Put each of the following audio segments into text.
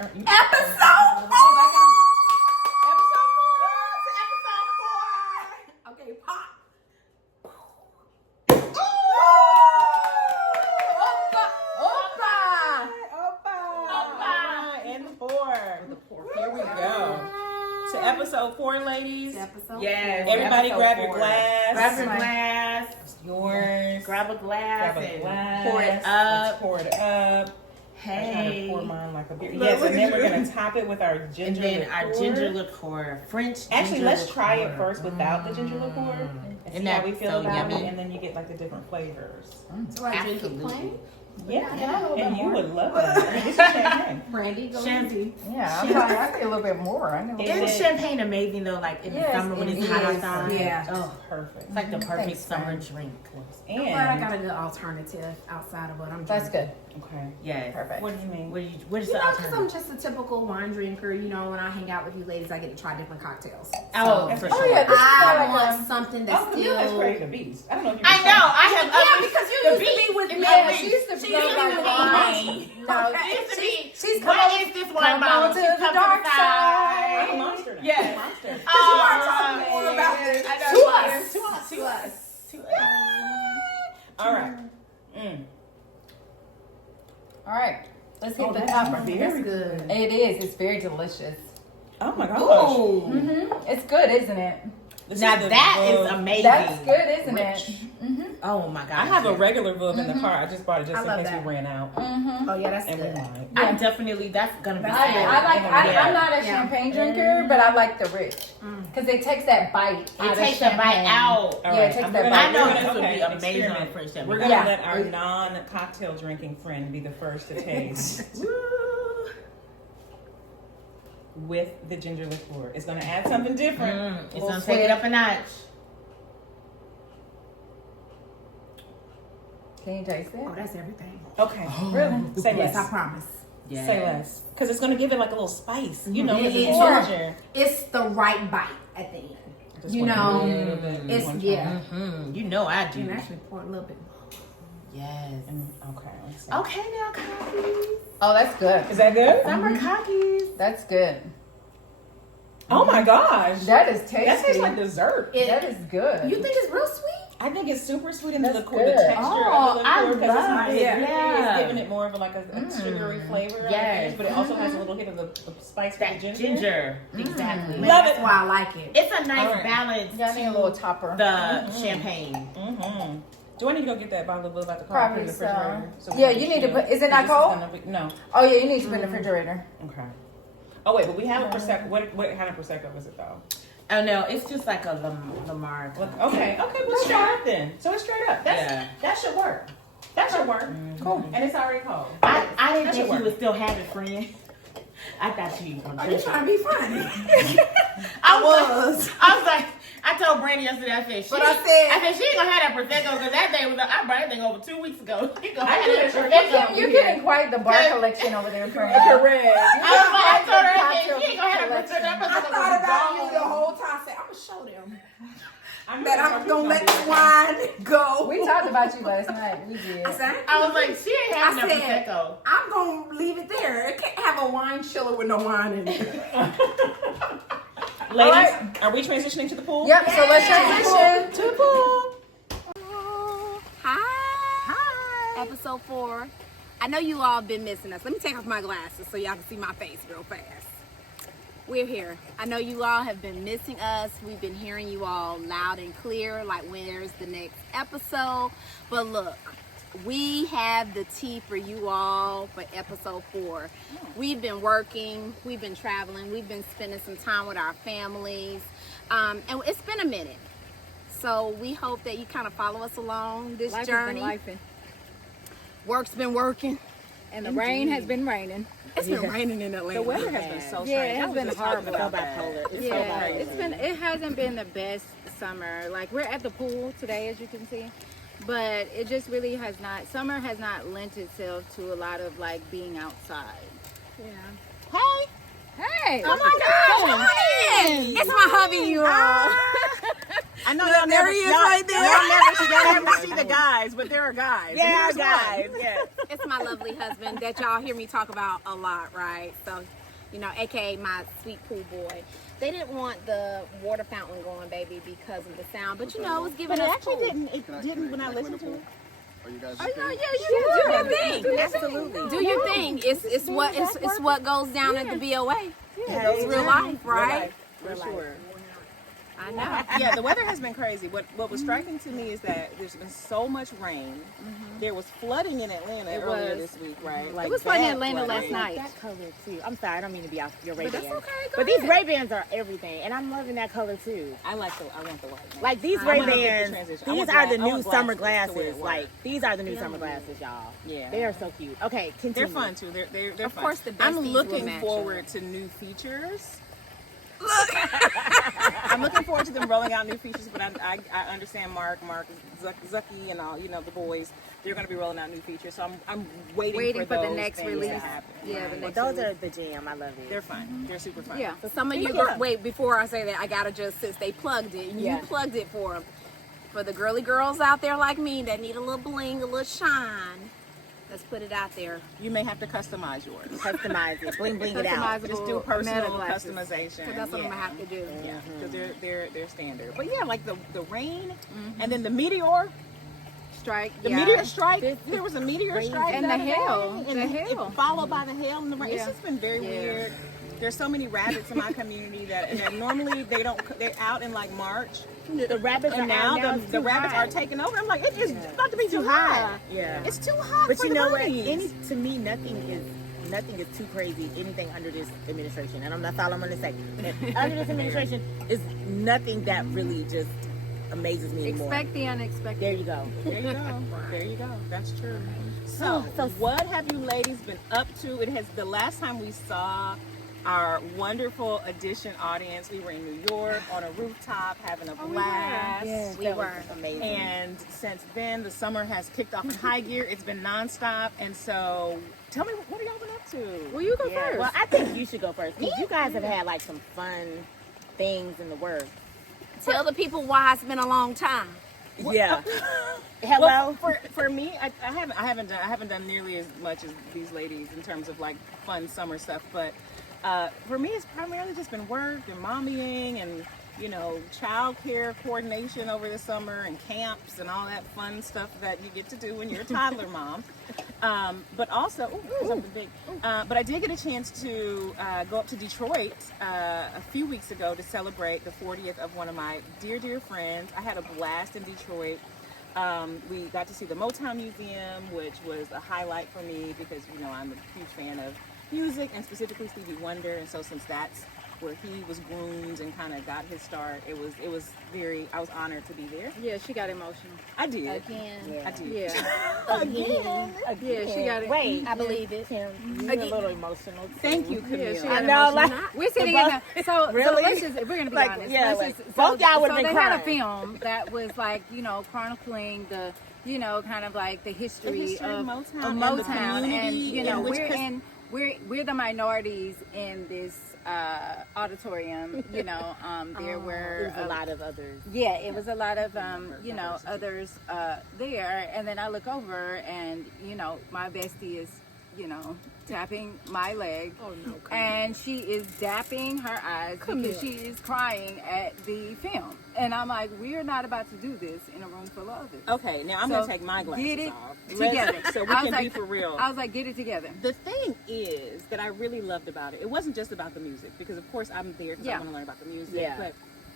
Episode 4. Okay, pop. Here we go. To episode 4, ladies. Yes. Everybody grab your glass. Grab your glass. Yours. Grab a glass. Pour it up. Pour it up. Hey. I'm trying to pour mine like a beer. Yes, and then we're going to top it with our ginger liqueur. And then our ginger liqueur. French ginger Actually, let's liqueur. try it first without the ginger liqueur. And see how we feel so about yummy. it. And then you get like the different flavors. So I drink it plain? Yeah, and you would love it. I mean, this is champagne. Brandy, go Champagne. Yeah, I'm trying. I need a little bit more. I know. Isn't champagne amazing though? Like in the summer when it's hot outside. Yeah. Oh, perfect. It's like the perfect Thanks, summer friend. drink. I'm glad I got a good alternative outside of what I'm That's drinking. good. Okay. Yes. Perfect. What do you mean? What is You the know, because I'm alternative? just a typical wine drinker. You know, when I hang out with you ladies, I get to try different cocktails. Oh, So, for Oh sure. yeah, this is I like want something that's Oh, Camilla's still. crazy the beast. I don't know if you I know. I have. because you used to be with me. Yeah, she used to She be used to be like with wine. me. No, It used to be. she's What come is this wine bottle? on to She's the come dark the side. I'm a monster now. Yes. I'm a monster. Oh, more about this. I know. To us. To us. To us. All right. All right, let's hit Oh, the that's topper. very That's good. It is. It's very delicious. Oh my gosh. Ooh. It's good, isn't it? This Now is the that is Veuve. amazing. That's good, isn't Rich. it? Oh my god. I have a regular Veuve in the car. I just bought it just I in love case that. we ran out. Oh yeah, that's And we good. might. I'm definitely. That's gonna be. That's I'm Yeah. not a champagne drinker, but I like the rich because it takes that bite. It takes a bite out. All Yeah, it right, takes I'm that gonna- bite. I know we're this gonna- would be okay, amazing on experiment. French We're Champagne. gonna Yeah. let our non-cocktail drinking friend be the first to taste with the ginger liqueur. It's gonna add something different. It's gonna take it up a notch. Can you taste Oh, it? that's everything. Okay. Really? Say Yes, I less. promise. Yeah. Say less. Because it's gonna give it like a little spice. You know, It with the is. ginger. It's the right bite at the end. Just You want a know, little bit, it's one yeah. Mm-hmm. You know I You do. can actually pour a little bit. Yes. Okay. Let's see. Okay, now cookies. Oh, that's good. Is that good? Summer cookies. That's good. Oh my gosh. That is tasty. That tastes like dessert. That is good. You think it's real sweet? I think it's super sweet in the That's liqueur, good. the texture Oh, of the I liqueur, because it's love not it. yeah. Yeah. It's giving it more of like a sugary flavor. on the Yes. finish, but it also has a little hit of the spice That from the ginger. Exactly. Love That's it. why I like it. It's a nice All right. balance Yeah, I need a to little topper. the champagne. Mm-hmm. Do I need to go get that bottle of Veuve out the car Probably in the so. refrigerator? So we Yeah, can you need to chill? put- is it not This cold? gonna be- no. Oh yeah, you need to put it in the refrigerator. Okay. Oh wait, but we have a prosecco. What kind of prosecco is it though? Oh no, it's just like a Lamar. Okay, let's try it then. So it's straight up. That should work. That should work. Cool. And it's already cold. I didn't That think should you would still have it, friend. I thought you were Are you trying to be funny? I was like, I told Brandy yesterday, I said, she ain't gonna have that Prosecco because that thing was, I brought that thing over 2 weeks ago. She gonna have that Prosecco. You're getting quite the bar collection over there, friend. Correct. I told her, I said, she ain't gonna have that Prosecco. I thought about you the whole time. I said, I'm gonna show them I'm that I'm gonna let the wine go. We talked about you last night. We did. I said, I was like, she ain't having I that said, Prosecco. I'm gonna leave it there. It can't have a wine chiller with no wine in it. Ladies, right. are we transitioning to the pool? Yep. So let's transition to the pool. Hi. Episode 4. I know you all been missing us. Let me take off my glasses so y'all can see my face real fast. We're here. I know you all have been missing us. We've been hearing you all loud and clear, like where's the next episode. But look, we have the tea for you all for episode 4. We've been working, we've been traveling, we've been spending some time with our families, and it's been a minute. So we hope that you kind of follow us along this journey. Work's been working. And the rain has been raining. It's been raining in Atlanta. The weather has been so strange. Yeah, it has I was been just horrible. talking about bipolar. It's so Yeah, crazy. it hasn't been the best summer. Like we're at the pool today, as you can see, but it just really has not. Summer has not lent itself to a lot of like being outside. Yeah. Hey! Oh my gosh! It's my hubby, you all. I I know Look, there he is right there. Y'all never see the guys, but there are guys. There are guys. Yes. It's my lovely husband that y'all hear me talk about a lot, right? So, AKA my sweet pool boy. They didn't want the water fountain going, baby, because of the sound. But it was giving But it us actually pool. it didn't when I listened to it. Are you guys Oh, okay? yeah, do your thing. Absolutely. Do your thing. It's what goes down at the BOA. Yeah, It's real life, right? For sure. I know. Yeah, the weather has been crazy. What was striking to me is that there's been so much rain. There was flooding in Atlanta earlier this week, right? Like It was funny in bad Atlanta flooding. last night. That color too. I'm sorry, I don't mean to be off your Ray But Bans. that's okay. Go But ahead. these Ray Bans are everything, and I'm loving that color too. I want the white. Man. Like these I Ray wanna get the Bans, transition. I these want are the black- I new want summer black to wear glasses. it Like these are the new summer glasses, y'all. Yeah. They are so cute. Okay, continue. They're fun too. They're Of fun. course, the I'm besties will looking match forward to new features. I'm looking forward to them rolling out new features, but I understand Mark, Zucky, and all the boys. They're going to be rolling out new features, so I'm waiting for the those next things release. to happen. Yeah, the Well, next those release. are the jam. I love it. They're fun. They're super fun. Yeah, so some of you, wait, before I say that, I gotta since they plugged it, and you plugged it for them. For the girly girls out there like me that need a little bling, a little shine, let's put it out there. You may have to customize yours. Customize it, bling bling it out. Just do personal customization. Because that's what I'm gonna have to do. Yeah, because they're standard. But yeah, like the rain, and then the meteor. Strike. The meteor strike. There was a meteor strike. And the hail. And The hail. It followed by the hail and the rain. Yeah. It's just been very weird. There's so many rabbits in my community that normally they're out in like March. The rabbits And are now out. the rabbits are taking over. I'm like, it is about to be too hot. Yeah. It's too hot. But for you the know what? bunnies. To me, nothing is too crazy. Anything under this administration, and that's all I'm going to say. Under this administration is nothing that really just amazes me anymore. Expect the unexpected. There you go. There you go. There you go. That's true. So what have you ladies been up to? It has the last time we saw our wonderful Edition audience, we were in New York on a rooftop having a blast. Yes, We that were. was amazing. And since then, the summer has kicked off in high gear. It's been nonstop. And so, tell me, what have y'all been up to? Well, you go Yeah. first. Well, I think you should go first because you guys have had like some fun things in the works. Tell the people why it's been a long time. Yeah. Well, for me, I haven't done nearly as much as these ladies in terms of like fun summer stuff. But for me, it's primarily just been work and mommying and child care coordination over the summer and camps and all that fun stuff that you get to do when you're a toddler mom. But also, something big. But I did get a chance to go up to Detroit a few weeks ago to celebrate the 40th of one of my dear friends. I had a blast in Detroit. We got to see the Motown Museum, which was a highlight for me because I'm a huge fan of music and specifically Stevie Wonder, and so since that's where he was groomed and kind of got his start, I was honored to be there. Yeah, she got emotional. I did. Again. I did. Yeah. Again. Yeah, she got it. Wait, I believe it. Tim, you're a little emotional. Too. Thank you, Camille. Yeah, she I got know, emotional. like We're sitting in the so Really? let's just we're gonna be Like, honest. yeah, Let's like, just- both y'all would've so been they had a crying. film that was like chronicling the kind of like the history, history of of Motown and the Motown, and community in which we're the minorities in this auditorium. There were There's a lot of others. Yeah, it was a lot of others there, and then I look over and my bestie is tapping my leg, and she is dapping her eyes because she is crying at the film, and I'm like, we're not about to do this in a room full of others. Okay, now I'm So, gonna take my glasses get it off. together. So we I was can be like- for real. I was like, get it together. The thing is that I really loved about it. It wasn't just about the music, because of course I'm there because I Yeah. want to learn about the music. Yeah.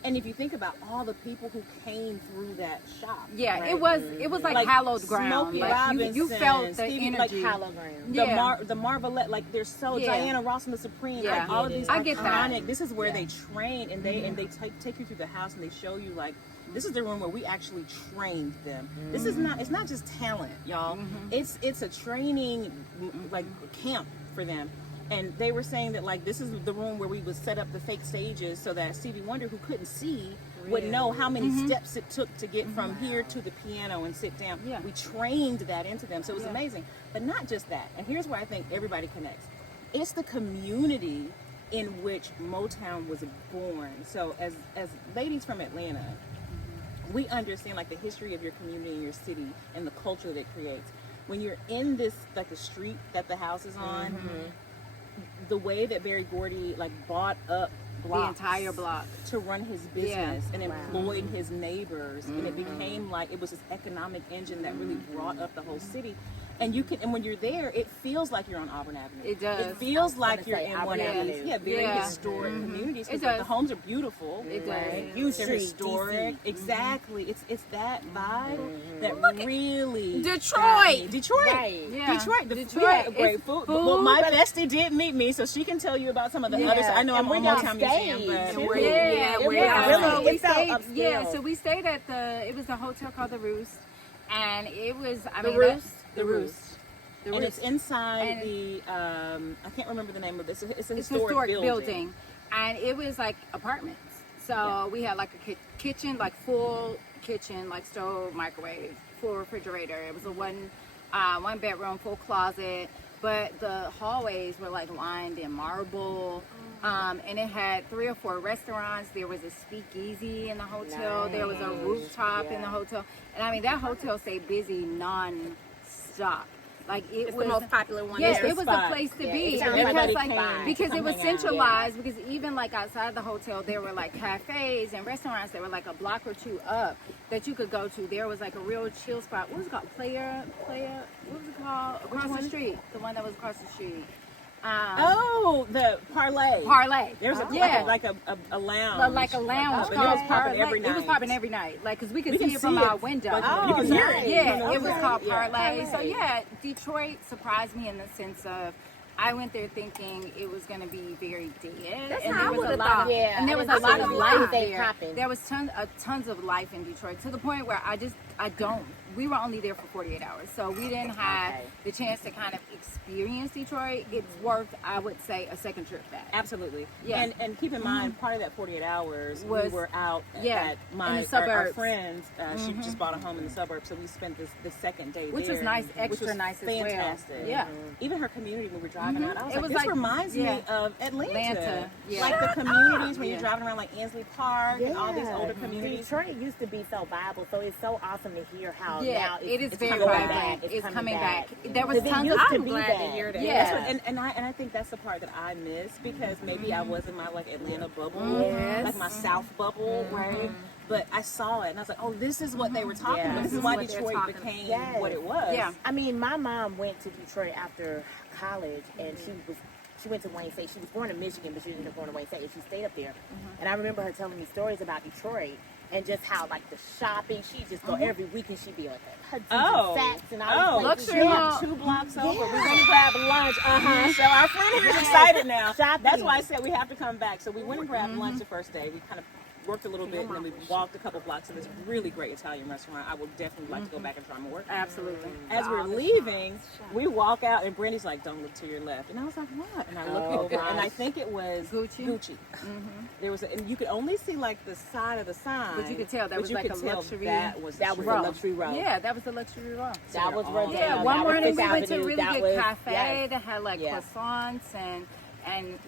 And if you think about all the people who came through that shop, Yeah, right? it was like hallowed ground. Smokey Like you felt the Stevie, energy. like Hologram. the Marvelette, like they're so Yeah. Diana Ross and the Supremes, Yeah. like all of these I get that. iconic. This is where they train and they take you through the house and they show you like this is the room where we actually trained them. This is not, it's not just talent, y'all. It's a training like camp for them. And they were saying that like this is the room where we would set up the fake stages so that Stevie Wonder, who couldn't see, would know how many steps it took to get from here to the piano and sit down. Yeah. We trained that into them, so it was amazing. But not just that. And here's where I think everybody connects. It's the community in which Motown was born. So as ladies from Atlanta, we understand like the history of your community and your city and the culture that it creates. When you're in this, like the street that the house is on, the way that Barry Gordy like bought up blocks, the entire block, to run his business and employed his neighbors, and it became like it was this economic engine that really brought up the whole city. And you can, and when you're there, it feels like you're on Auburn Avenue. It does. It feels like you're in one of these, very Yeah. historic communities. It Because does. the homes are beautiful. It does. Right? U They're Street, historic. DC. Exactly. It's that vibe that really Detroit. got me. Detroit. Right. Yeah. Detroit. We Detroit, had great it's food. food. Well, my bestie did meet me, so she can tell you about some of the others. I know I'm And on where Motown y'all Museum, stayed, but too. Yeah, It we was really, we it felt stayed. upscale. Yeah, so we stayed at it was a hotel called the Roost, and it was The Roost? The Roost. The And Roost. it's inside And the I can't remember the name of this. It's a It's historic building, and it was like apartments. So we had like a kitchen, like full kitchen, like stove, microwave, full refrigerator. It was a one bedroom, full closet, but the hallways were like lined in marble. And it had 3 or 4 restaurants. There was a speakeasy in the hotel. There was a rooftop in the hotel. And I mean, that hotel stayed busy non-stop. Like it It's was the most popular one. Yes, there. it was the place to be it sounds because like like everybody because came it was to hang out. centralized. Because even like outside the hotel, there were like cafes and restaurants that were like a block or 2 up that you could go to. There was like a real chill spot. What was it called? Player. What was it called? Across the street. The one that was across the street. Oh, the Parlay. Parlay. There's a Yeah. like a lounge. Like a lounge And it called was popping Parlay. every night. It was popping every night, like because we could We see can it from see our it. window. Like, you can hear it. Yeah, it was Okay. called Yeah. Parlay. So yeah, Detroit surprised me in the sense of I went there thinking it was going to be very dead. That's and how I there was a would've lot thought. of, Yeah, and there was and a lot I of see life they there. popping. There was tons of life in Detroit to the point where we were only there for 48 hours. So we didn't have the chance to kind of experience Detroit. It's worth, I would say, a second trip back. Absolutely. Yeah. And keep in mind, part of that 48 hours, we Was- were out yeah, at in my the our suburbs. friends. She just bought a home in the suburbs, so we spent the second day Which there. was nice, which extra was nice as well. fantastic. Yeah. Even her community when we were driving around, I was It like, was this like- reminds yeah. me of Atlanta. Atlanta, yeah. Like the communities when Yeah. you're driving around like Ansley Park and all these older communities. Detroit used to be so viable, so it's so awesome to hear how Yeah, now it is it's very coming vibrant. back. It's coming back. There was Because it tons used of. to I'm be glad that. to hear that. Yeah. That's what, and I think that's the part that I miss because maybe I was in my like Atlanta bubble, Yes. like my South bubble, right? But I saw it and I was like, oh, this is what they were talking about. This is why what they're Detroit talking- became Yes. what it was. Yeah. I mean, my mom went to Detroit after college, and she went to Wayne State. She was born in Michigan, but she ended up going to Wayne State, and she stayed up there. And I remember her telling me stories about Detroit and just how like the shopping. She'd just go every week, and she'd be like at Hudson's Oh. and Saks and all these places. Luxury Yeah, Mall. 2 blocks over. We're Yeah. gonna grab lunch. So our friend here is excited now. Shopping. That's why I said we have to come back. So we went and grabbed lunch the first day. We kind of worked a little bit, and then we walked a couple blocks to this really great Italian restaurant. I would definitely like to go back and try more. Absolutely. As we're leaving, we walk out, and Brandy's like, "Don't look to your left," and I was like, "What?" And I look over, and I think it was Gucci. There was, and you could only see like the side of the sign, But you could tell that but was you like could a tell luxury That was the row. luxury row. Yeah, that was the luxury row. That was Rodeo. Yeah, that one was morning Fifth we went to a Avenue. really That good was- cafe yes. that had like Yes. croissants and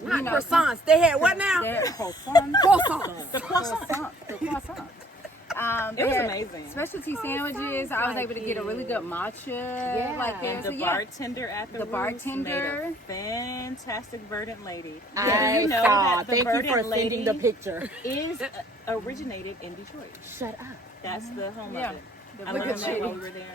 Not you know, croissants. They had what now? they're croissants. Croissants. the croissant. The croissant. It was they had amazing. Specialty sandwiches. I was able to get a really good matcha. Like there. And So the yeah, bartender at the The Roost bartender. made a fantastic verdant lady. I you know saw. that the Thank you verdant for lady sending the picture. is originated in Detroit. Shut up. That's the home Yeah. of it. The I learned verdant that lady. while we were there.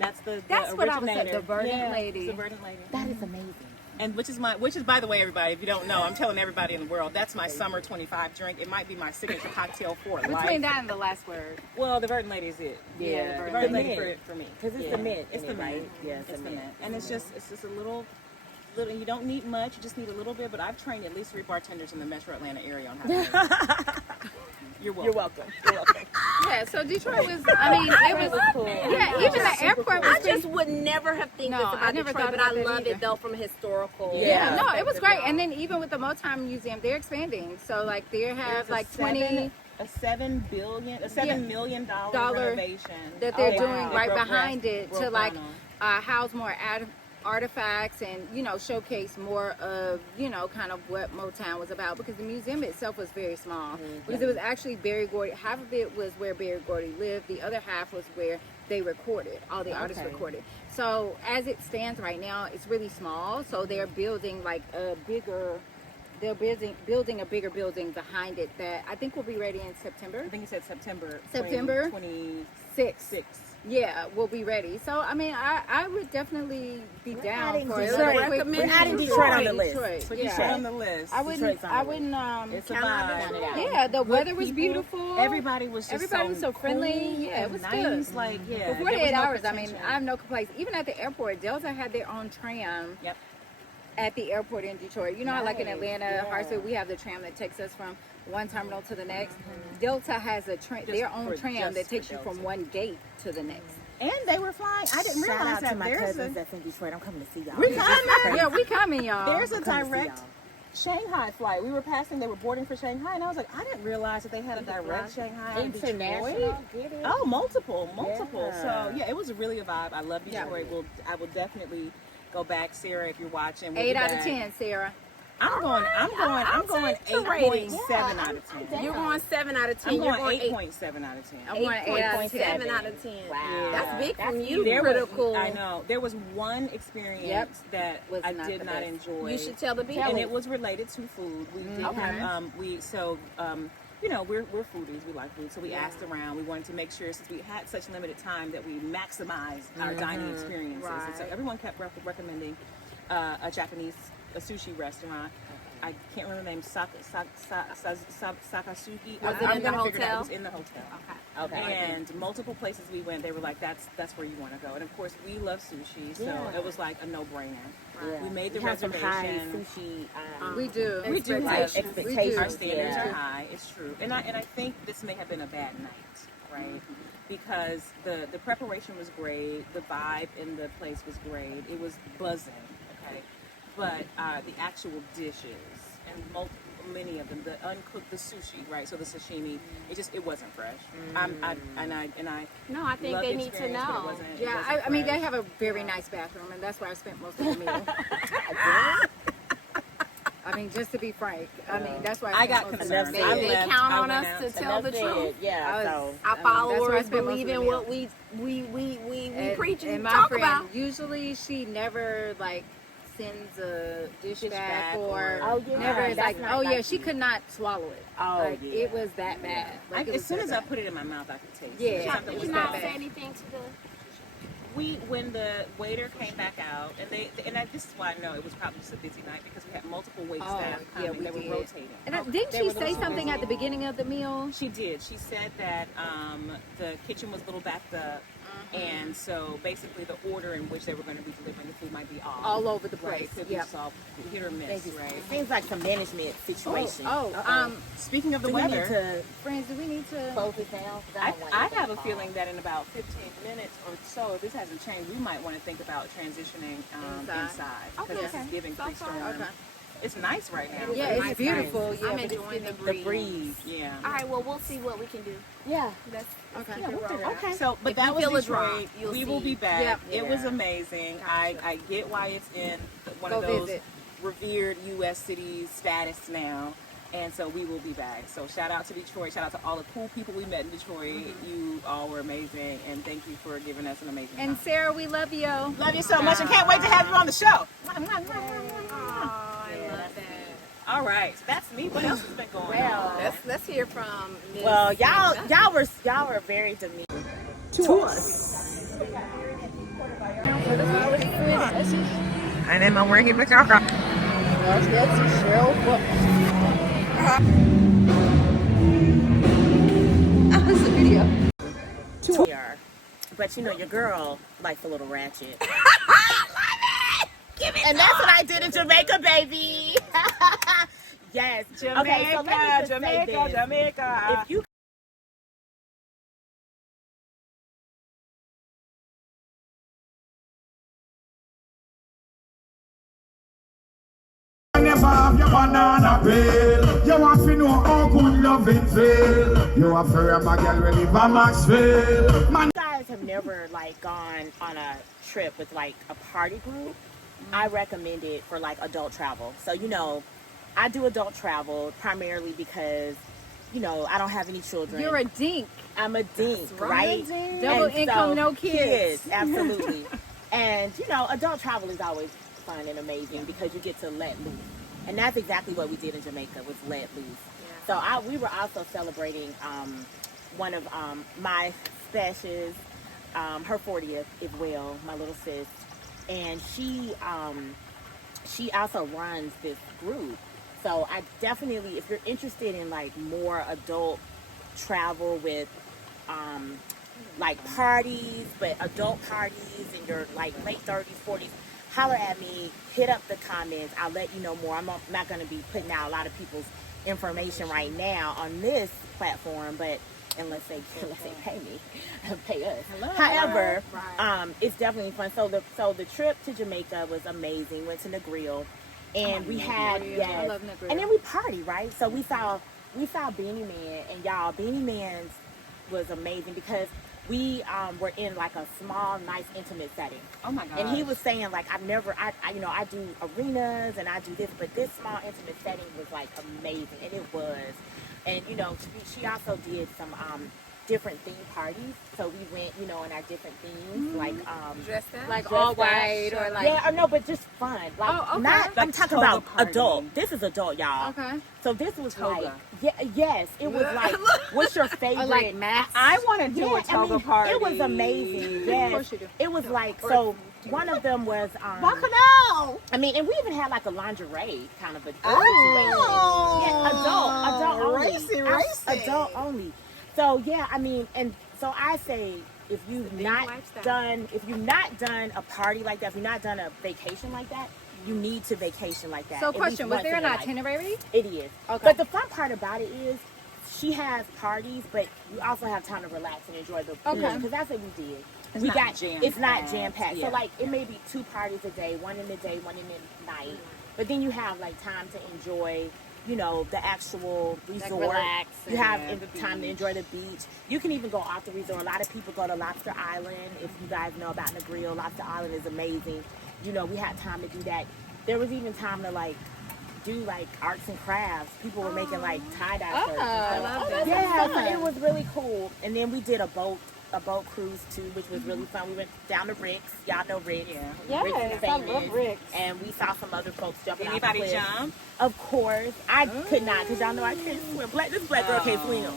That's That's the what I was originator. saying, the verdant Yeah, lady. it's the verdant lady. That is amazing. And which is by the way, everybody, if you don't know, I'm telling everybody in the world, that's my summer 25 drink. It might be my signature cocktail for life. Between that and the last word. Well, the verdant lady is it. Yeah, the The verdant verdant lady. lady for me. Because it's Yeah. the mint. It's in the it, right? mint. Yeah, it's It's the the mint. mint. And it's just a little, you don't need much. You just need a little bit. But I've trained at least 3 bartenders in the Metro Atlanta area on how to make it. You're welcome. You're welcome. You're welcome. Yeah, so Detroit was, I mean, it was cool. Yeah, even the airport was I just would never have think No, this I about never Detroit, thought but about I that love either. it though from a historical. Yeah, no, it was perspective, great. y'all. And then even with the Motown Museum, they're expanding. So like they have like 20 $7 million dollar renovation that they're They doing broke right ground. behind it to Broke like ground on. house more artifacts and, you know, showcase more of, you know, kind of what Motown was about, because the museum itself was very small. Because it was actually Berry Gordy. Half of it was where Berry Gordy lived. The other half was where they recorded. All the artists recorded. So as it stands right now, it's really small. So they're building like a bigger. They're building a bigger building behind it that I think will be ready in September. I think you said September. September 26th. Yeah, we'll be ready. So I mean, I would definitely be down for it. We're adding Detroit on the list. Put Detroit on the list. I wouldn't. It's a vibe. Yeah, the weather was beautiful. Everybody was just so friendly. cool, Yeah, it was nice. good. Like, yeah, For 48 hours, I mean, I have no complaints. Even at the airport, Delta had their own tram. Yep. At the airport in Detroit. You know how like in Atlanta, Hartsfield, we have the tram that takes us from one terminal to the next. Delta has their own tram that takes you from one gate to the next. And they were flying. I didn't realize Shout out that to my cousins that's in Detroit. I'm coming to see y'all. We coming. Yeah, we coming, y'all. There's a direct Shanghai flight. We were passing. They were boarding for Shanghai, and I was like, I didn't realize that they had a direct Shanghai International. Oh, multiple. Yeah. So yeah, it was really a vibe. I love Detroit. I will definitely go back, Sarah, if you're watching. We'll 8 out of 10, Sarah. I'm going 8.7 out of 10. You're going 7 out of 10. I'm You're going going 8.7 out of 10. I'm going 8 out of 10. 7 out of 10. Wow. That's big from you. I know. There was one experience that I did not enjoy. You should tell the people. And it was related to food. We did have, you know, we're foodies. We like food. So we asked around. We wanted to make sure, since we had such limited time, that we maximized our dining experiences. Right. And so everyone kept recommending a sushi restaurant. I can't remember the name. Sakasuki. Was it in the hotel? It was in the hotel. Okay. And multiple places we went, they were like, "That's where you want to go." And of course, we love sushi, so it was like a no-brainer. Yeah. We made the have some high reservation. sushi. We do. We do have expectations. Our standards are high. It's true, and I think this may have been a bad night, right? Because the preparation was great, the vibe in the place was great. It was buzzing, okay, but the actual dishes and many of them, the uncooked, the sushi, right? So the sashimi, it wasn't fresh. I think they need to know. Yeah, I mean, they have a very nice bathroom, and that's where I spent most of the meal. I mean, just to be frank, I mean, that's why I got concerned. They count on us to tell the truth. Yeah, our followers believe in what we preach and talk about. Usually, she never like sends a dish back or never. Never is like, she could not swallow it. It was that bad. As soon as I put it in my mouth, I could taste it. Yeah, Did you not say anything to the? When the waiter came back out, this is why I know it was probably just a busy night, because we had multiple wait staff coming. They were rotating. And didn't she say something at the beginning of the meal? She did. She said that the kitchen was a little backed up, and so basically the order in which they were going to be delivering the food might be off. All over the place. Could be soft, hit or miss, right? Seems like some management situation. Speaking of the weather, friends, do we need to close it down? I have a feeling that in about 15 minutes or so, if this hasn't changed, we might want to think about transitioning inside, because this is giving pre-storm. It's nice right now. Yeah, it's beautiful. Nice. Yeah, I'm enjoying the breeze. Yeah. All right, well, we'll see what we can do. Yeah. Let's okay. keep it rolling. Okay. So, but if that was Detroit. We will be back. It was amazing. Gotcha. I get why it's in one of those revered U.S. cities status now. And so we will be back. So shout out to Detroit. Shout out to all the cool people we met in Detroit. You all were amazing. And thank you for giving us an amazing time. And Sarah, we love you. Love you so much, and can't wait to have you on the show. Oh, I love that. All right, so that's me. What else has been going on? Let's hear from Ms. Well, y'all were very demeaning to us. And then I'm working with y'all. But you know, your girl likes a little ratchet. And that's what I did in Jamaica, baby. Yes, Jamaica, okay, so Jamaica. If you never have your banana peel. You want to know how good loving feel. You have to remember my girl really from Maxville. You guys have never like gone on a trip with like a party group. I recommend it for like adult travel. So, you know, I do adult travel primarily because, you know, I don't have any children. You're a dink. I'm a dink, right? Double And income, so, no kids. Absolutely. And, you know, adult travel is always fun and amazing because you get to let loose. And that's exactly what we did in Jamaica, was let loose. Yeah. So we were also celebrating one of my spashes, her 40th as well, my little sis. And she also runs this group. So I definitely, if you're interested in like more adult travel with like parties, but adult parties in your like late 30s, 40s, holler at me, hit up the comments. I'll let you know more. I'm not going to be putting out a lot of people's information right now on this platform, but unless they pay me, pay us. Hello. However, it's definitely fun. So the trip to Jamaica was amazing. Went to Negril, and we had I love Negril. and then we partied, right? So we saw Beanie Man, and y'all, Beanie Man's was amazing because we were in like a small, nice, intimate setting. Oh my god! And he was saying like I do arenas and I do this, but this small, intimate setting was like amazing, and it was. And, you know, she also did some different theme parties. So we went, you know, in our different themes, like dressed up, like dressed all up. white or like or no, but just fun. Like okay. not. Like I'm talking about party. adult. This is adult, y'all. Okay. So this was Toga. like yes, it was like what's your favorite? like mask. I want to do a toga party. It was amazing. Yes, Of course you do. it was like so. One of them was Bacchanal. I mean, and we even had like a lingerie kind of a situation. Oh, Yeah, adult only. racy. Adult only. So yeah, I mean, and so I say if you've not done a party like that, if you've not done a vacation like that, you need to vacation like that. So at question, least was there once an in your life. itinerary? It is. Okay. But the fun part about it is she has parties, but you also have time to relax and enjoy the Okay. because that's what we did. It's we not got jam-packed. it's not jam packed. Yeah. So like it may be 2 parties a day, one in the day, one in the night. But then you have like time to enjoy, you know, the actual resort. relax You have and time to enjoy the beach. You can even go off the resort. A lot of people go to Lobster Island. If you guys know about Negril, Lobster Island is amazing. You know, we had time to do that. There was even time to like do like arts and crafts. People were making like tie-dye shirts. And I stuff. love that. Yeah, so it was really cool. And then we did a boat cruise too, which was really fun. We went down to Rick's. Y'all know Rick's. Yes, Rick's is I famous. love Rick's. And we saw some other folks jumping Anybody off the cliff. jump? Of course. I could not, because y'all know I can't swim. This black girl can't swim.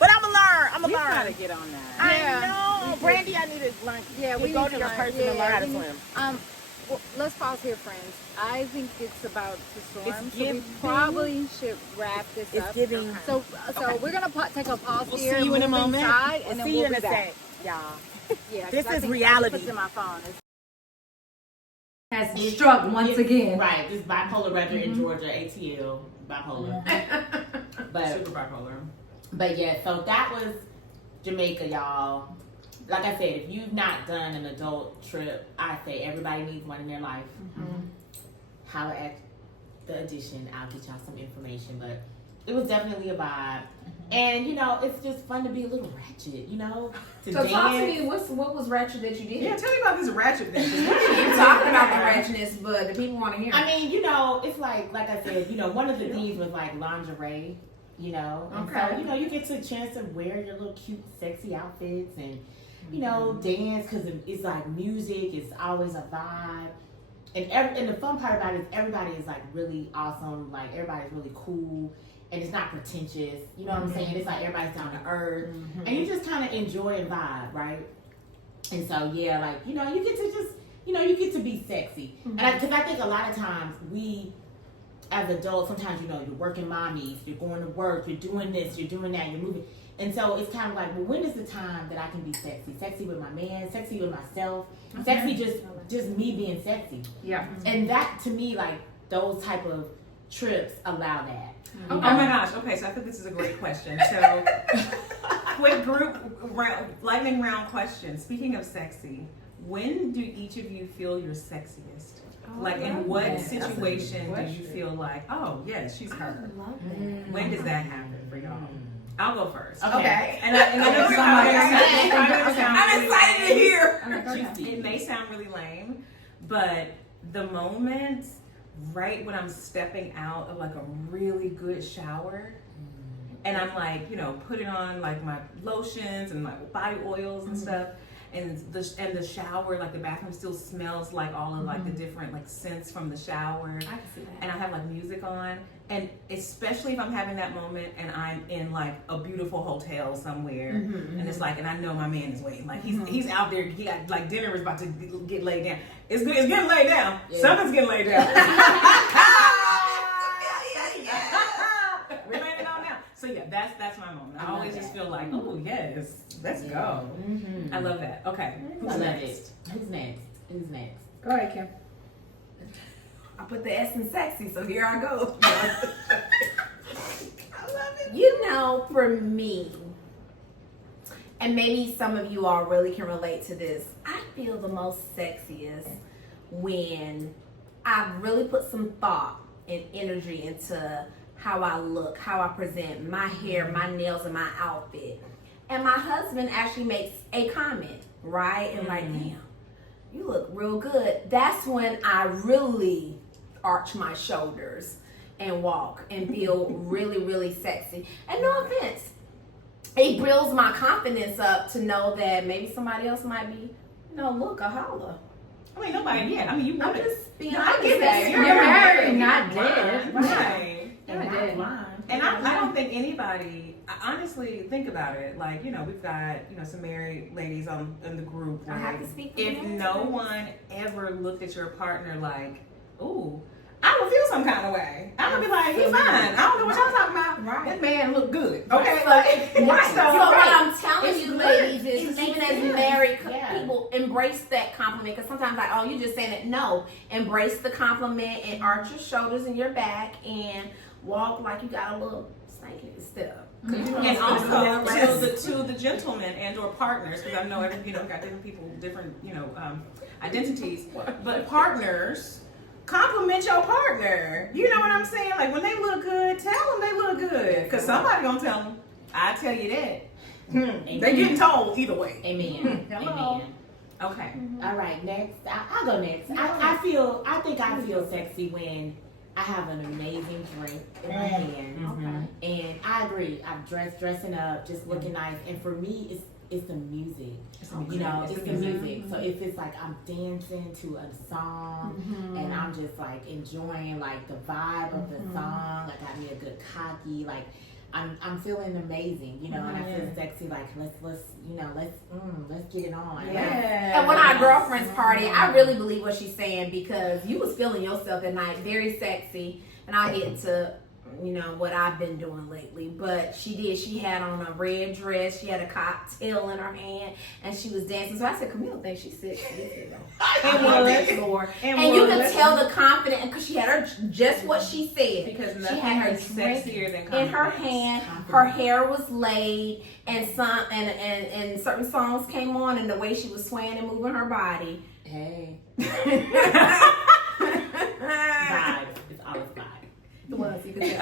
But I'm gonna We learn. gotta get on that. I know. Brandy, I need to learn. Yeah, we go need to your learn. person and learn how to we need- swim. Well, let's pause here, friends. I think it's about to storm, It's so we giving- probably should wrap this It's up. giving. So we're gonna take a pause We'll here. see you in a move moment. inside, and then See you we'll in be a back. sec, y'all. Yeah, 'cause This I is think reality. I just put it in my phone. Has struck once again. Right, this bipolar weather in Georgia, ATL, bipolar. But Super bipolar. But yeah, so that was Jamaica, y'all. Like I said, if you've not done an adult trip, I say everybody needs one in their life. Holler at the Edition. I'll get y'all some information, but it was definitely a vibe. And you know, it's just fun to be a little ratchet, you know. To So talk to dance. me. What was ratchet that you did? Yeah, tell me about this ratchet thing. You're talking about the ratchetness, but the people want to hear. I mean, you know, it's like I said, you know, one of the things was like lingerie, you know. And Okay. so, you know, you get a chance to wear your little cute, sexy outfits and, you know, dance because it's like music. It's always a vibe. And the fun part about it is everybody is like really awesome. Like everybody's really cool. And it's not pretentious. You know what I'm saying? It's like everybody's down to earth. And you just kind of enjoy and vibe, right? And so, yeah, like, you know, you get to just, you know, you get to be sexy. And because I think a lot of times we, as adults, sometimes, you know, you're working mommies, you're going to work, you're doing this, you're doing that, you're moving. And so it's kind of like, well, when is the time that I can be sexy? Sexy with my man, sexy with myself, sexy just me being sexy. Yeah. And that, to me, like, those type of trips allow that. Oh my gosh. Okay, so I think this is a great question. So, quick group lightning round question. Speaking of sexy, when do each of you feel your sexiest? Like, in what situation do you feel like, oh, yes, she's her? I love that. When does that happen for y'all? I'll go first. Okay. And I know I'm excited to hear. it may sound really lame, but the moment right when I'm stepping out of like a really good shower, and I'm like, putting on like my lotions and my body oils and stuff, and the shower, like the bathroom still smells like all of like the different like scents from the shower. I can see that. And I have like music on, and especially if I'm having that moment and I'm in like a beautiful hotel somewhere, and it's like, and I know my man is waiting, like he's out there, he got like dinner is about to get laid down. It's getting laid down. Yeah. Something's getting laid down. We're laying it on now. So yeah, that's my moment. I always just feel like, oh yes, let's go. I love that. Okay, who's next? Who's next? Go ahead, Kim. I put the S in sexy, so here I go. I love it. For me, and maybe some of you all really can relate to this, I feel the most sexiest when I really put some thought and energy into how I look, how I present my hair, my nails, and my outfit. And my husband actually makes a comment, right? And like, damn, you look real good. That's when I really arch my shoulders and walk and feel really, really sexy. And no offense, it builds my confidence up to know that maybe somebody else might be, look, a holla. I mean, nobody yet. I mean, you I'm want it. just being No, I honest. get that. You're married, not dead. Right. You're dead. And I don't think anybody, honestly, think about it. Like, we've got, some married ladies in the group. I have to speak for if them. no one ever looked at your partner like, ooh, I would feel some kind of way. I would be like, he's fine. I don't know what y'all talking about. Right. That man look good. Okay, like, Right. So what right. I'm telling It's you, good. ladies, is It's even good. as married Yeah. people, embrace that compliment. Because sometimes, like, oh, you're just saying it. No, embrace the compliment and arch your shoulders and your back and walk like you got a little snake in your step. And also to the gentlemen and or partners, because I know got different people, different identities, but partners. Compliment your partner. You know what I'm saying? Like when they look good, tell them they look good. Because somebody gonna tell them. I tell you that. They getting told either way. Amen. Hello. Amen. Okay. All right, next. I'll go next. I think I feel sexy when I have an amazing drink in my hand. And I agree. I'm dressing up, just looking nice. And for me, it's the music. It's the music. So if it's like I'm dancing to a song and I'm just like enjoying like the vibe of the song, like I need a good cocky, like I'm feeling amazing, and I feel sexy. Like let's get it on. Yeah. And when our girlfriend's party, I really believe what she's saying because you was feeling yourself at night, very sexy, and I get to what I've been doing lately. But she had on a red dress, she had a cocktail in her hand, and she was dancing. So I said, Camille thinks she's sexy. And you could tell the confidence, because she had her just what she said. Because she had her drink sexier than in her hand, her hair was laid, and and certain songs came on, and the way she was swaying and moving her body. Hey. Vibe. It's all vibe.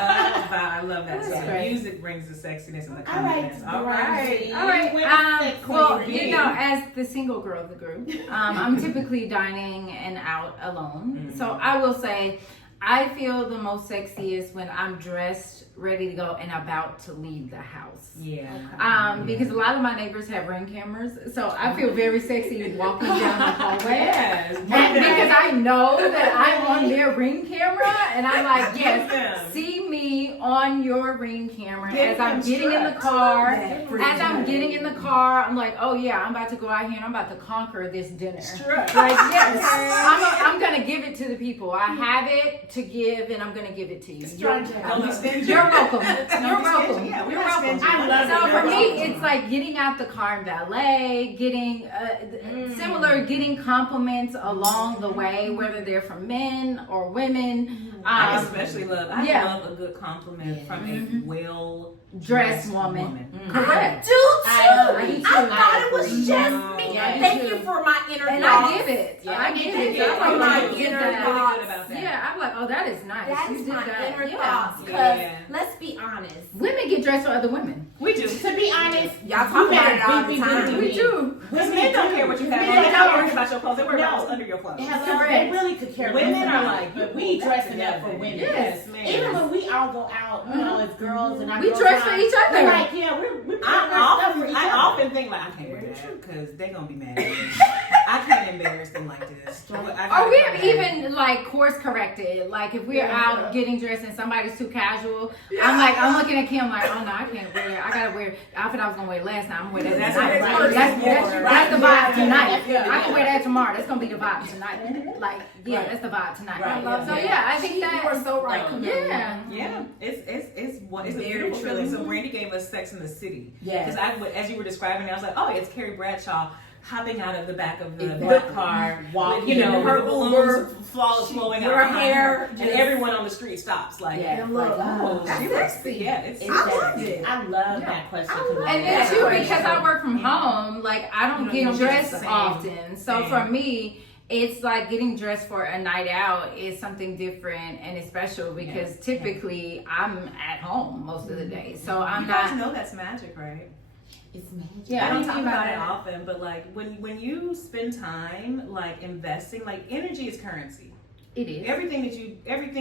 I love that. So great. music brings the sexiness and the All right, confidence. All right. All right. Well, as the single girl of the group, I'm typically dining and out alone. So I will say, I feel the most sexiest when I'm dressed, ready to go, and about to leave the house. Yeah. Because a lot of my neighbors have Ring cameras, so I feel very sexy walking down the hallway. Yes. And because I know that I'm on their Ring camera, and I'm like, Get yes, them. see me on your Ring camera. Get As I'm them getting in the struck. car, I'm like, oh yeah, I'm about to go out here and I'm about to conquer this dinner. Struck. Like, yes, I'm gonna give it to the people. I have it to give, and I'm gonna give it to you. You're welcome. You're welcome. Yeah, You're welcome. I love So it. for me, it's like getting out the car in valet, getting getting compliments along the way, whether they're from men or women. I especially love. I yeah. love a good compliment from a Dressed woman. I Correct. do too. I thought it was just me. Yeah, Thank you for my inner And thoughts. I give it. Yeah, I give it. you I'm for like, my you did inner that. thoughts. Good about that. Yeah, I'm like, oh, that is nice. That You is did my that. inner Yeah. thoughts. Because Yeah. let's be honest. Women get dressed for other women. We do. To be honest, Y'all talk about it all the time. We do. Because men don't care what you have on. They don't worry about your clothes. They worry about what's under your clothes. They really could care. Women are less like, but we dressing up for women. Yes, man. Even when we all go out, you know, as girls and our We girls dress for out, each other. we're like, yeah, we're I often think like I can't wear that because they're gonna be mad at me. I can't embarrass them like this. Or we have even like course corrected. Like if we're out getting dressed and somebody's too casual, I'm looking at Kim like, oh no, I can't wear it. I gotta wear the outfit I was gonna wear last night. I'm gonna wear that tonight. That's the vibe tonight. I can wear that tomorrow. That's gonna be the vibe tonight. Like that's the vibe tonight. So I think that you are so right. Yeah, it's a beautiful feeling. So Brandy gave us Sex in the City. Yeah. Because as you were describing it, I was like, oh, it's Carrie Bradshaw hopping out of the back of the car, with, you know, her balloons flowing out her behind hair, her, and everyone on the street stops. Like, that's sexy. Yeah, it's I loved it. I love that question. And then too, because I work from home, like I don't get dressed often. So for me, it's like getting dressed for a night out is something different and it's special because typically I'm at home most of the day. So I'm not. You guys know that's magic, right? It's magic. Yeah, I don't talk about it often, but like when you spend time like investing, like energy is currency. It is. Everything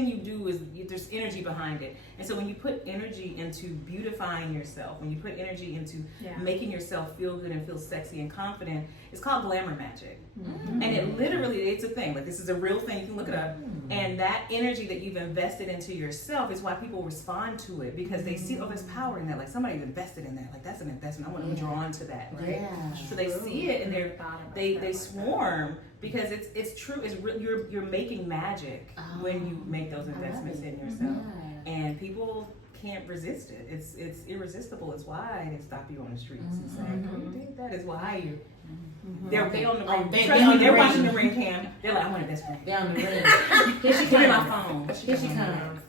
you do is there's energy behind it. And so when you put energy into beautifying yourself, when you put energy into making yourself feel good and feel sexy and confident, it's called glamour magic. Mm-hmm. And it's a thing. Like this is a real thing. You can look it up. Mm-hmm. And that energy that you've invested into yourself is why people respond to it because they see, oh, there's power in that. Like somebody's invested in that. Like that's an investment. I want to be drawn to that. Right? Yeah. So they see it and they swarm. Because it's true, it's real. You're making magic when you make those investments in yourself, and people can't resist it. It's irresistible. It's why they stop you on the streets and say, "Oh, you did that." Is why you. They're on the ring. Trust me, they're watching the ring cam. They're like, "I want a best friend." They're on the ring. Here she comes. My phone. Here she comes.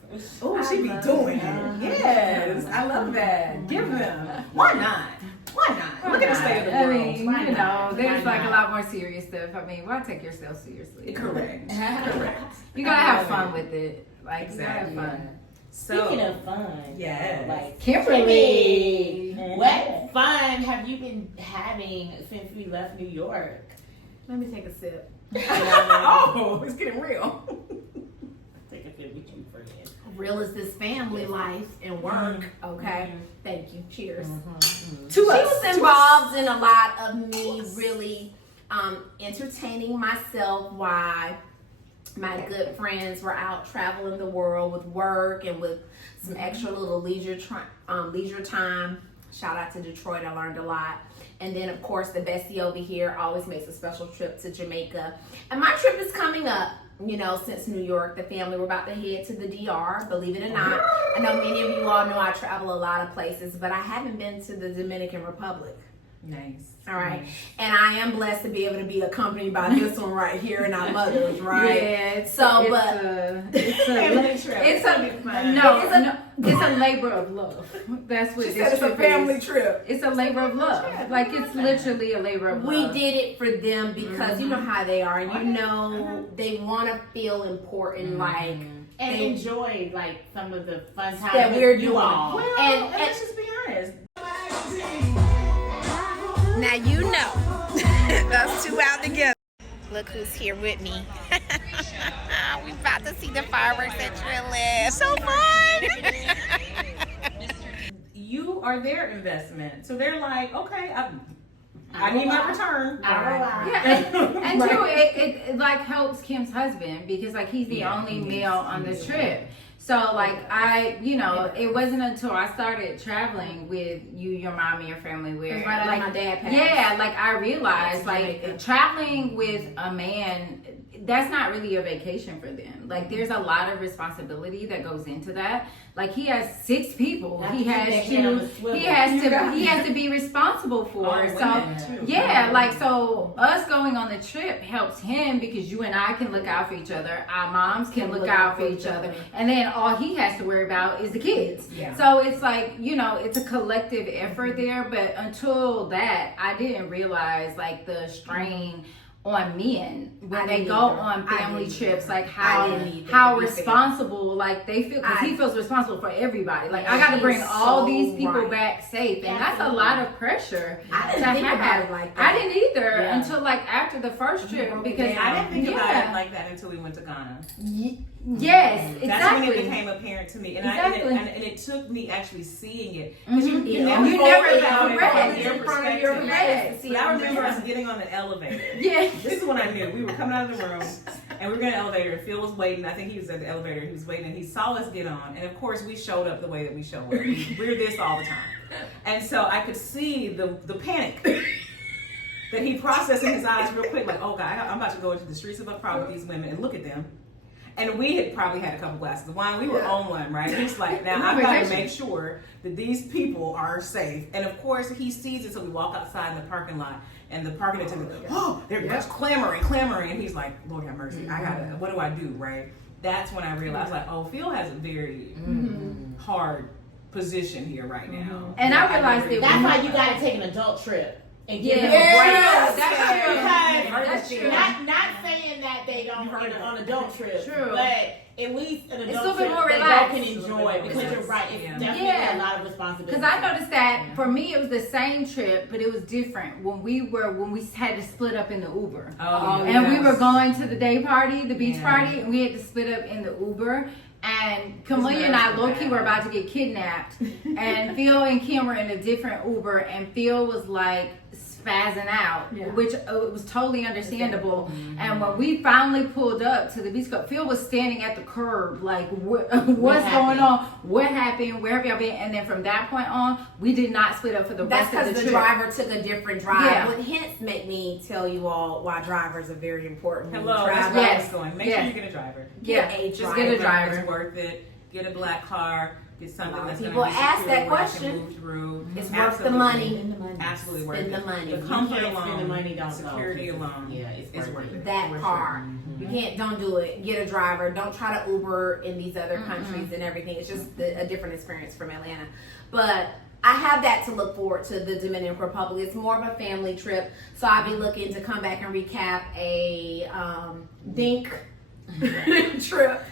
Oh, she be doing it. Yes, I love that. Give them. Why not? Why not? Look at the state of the world. I mean, you know, there's like a lot more serious stuff. I mean, why take yourself seriously? Correct. You gotta have fun with it. Like, you gotta have fun. Speaking of fun, like Kimberly, what fun have you been having since we left New York? Let me take a sip. Oh, it's getting real. Take a sip with you for this. Real is this family life and work. Okay. Thank you. Cheers. She was involved in a lot of me really entertaining myself while my good friends were out traveling the world with work and with some extra little leisure time. Shout out to Detroit. I learned a lot. And then, of course, the bestie over here always makes a special trip to Jamaica. And my trip is coming up. You know, since New York, the family, we're about to head to the DR, believe it or not. I know many of you all know I travel a lot of places, but I haven't been to the Dominican Republic. Nice. All right. Nice. And I am blessed to be able to be accompanied by this one right here and our mothers, right? Yeah, it's a labor of love. That's what she said. It's a family trip. It's a labor of love. Like it's literally a labor of love. We did it for them because you know how they are, and you know they want to feel important, like and enjoy like some of the fun times that we're doing. Well, and let's just be honest. Now you know, us two out together. Look who's here with me. We about to see the fireworks at Trillis. So fun! You are their investment, so they're like, okay, I need my return. And too, it like helps Kim's husband because like he's the only male on this trip. So like it wasn't until I started traveling with you, your mom, and your family where right like my dad passed. Yeah, like I realized like traveling with a man, that's not really a vacation for them. Like there's a lot of responsibility that goes into that. Like he has 6 people. He has to be responsible for. So us going on the trip helps him because you and I can look out for each other. Our moms can look out for each other. And then all he has to worry about is the kids. Yeah. So it's like, it's a collective effort there. But until that, I didn't realize like the strain on men when I they didn't go either. on I family didn't trips, either. like I didn't either, how to be fair. responsible like they feel, because he feels responsible for everybody. Like I got to He's bring all so these people right. back safe, and that's a lot of pressure I to didn't think have. about it like that. I didn't either Yeah. until like after the first trip, because I didn't think about yeah. it like that until we went to Ghana. Yes, exactly. That's when it became apparent to me, and Exactly. and it took me actually seeing it, because you You never never fold it have out in read front of it your in front of your perspective. face. But I remember us getting on the elevator. Yeah. This is when I knew. We were coming out of the room, and we were in the elevator, and Phil was waiting. I think he was at the elevator. He was waiting, and he saw us get on. And of course, we showed up the way that we show up. We're this all the time. And so I could see the panic that he processed in his eyes real quick, like, oh, God, I'm about to go into the streets of Accra with these women and look at them. And we had probably had a couple glasses of wine. We were on one, right? He's like, now I've got to make sure that these people are safe. And of course, he sees it, so we walk outside in the parking lot, and the parking attendant, they're clamoring. And he's like, Lord have mercy, what do I do, right? That's when I realized, like, oh, Phil has a very hard position here right now. And I realized that That's why you gotta take an adult trip and give them a Yes, break. that's true. Not saying that they don't on adult trips, True. but at least an It's a adult little bit trip more they relaxed. both can enjoy, because you're right. It's definitely Yeah. a lot of responsibility. Because I noticed that for me it was the same trip, but it was different when we had to split up in the Uber. And we were going to the day party, the beach party, and we had to split up in the Uber. And Camelia and I low-key were about to get kidnapped. And Phil and Kim were in a different Uber, and Phil was like spazzing out, which it was totally understandable. And when we finally pulled up to the beach club, Phil was standing at the curb like, what's going on? What happened? Where have y'all been? And then from that point on, we did not split up for the rest of the trip. driver took a different drive. Yeah. Would hence make me tell you all why drivers are very important. when you Hello, that's travel. where I was going. Make sure you get a driver. Just get a driver. It's worth it. Get a black car. Get something that's people going to be ask secure that where I can question. move through. It's worth the money. Absolutely worth Spend it. the money. The You comfort can't alone, spend the money, don't go. security alone, Yeah, it's worth it. That For car. sure. You don't do it. Get a driver. Don't try to Uber in these other countries and everything. It's just a different experience from Atlanta. But I have that to look forward to, the Dominican Republic. It's more of a family trip. So I'll be looking to come back and recap a Dink trip.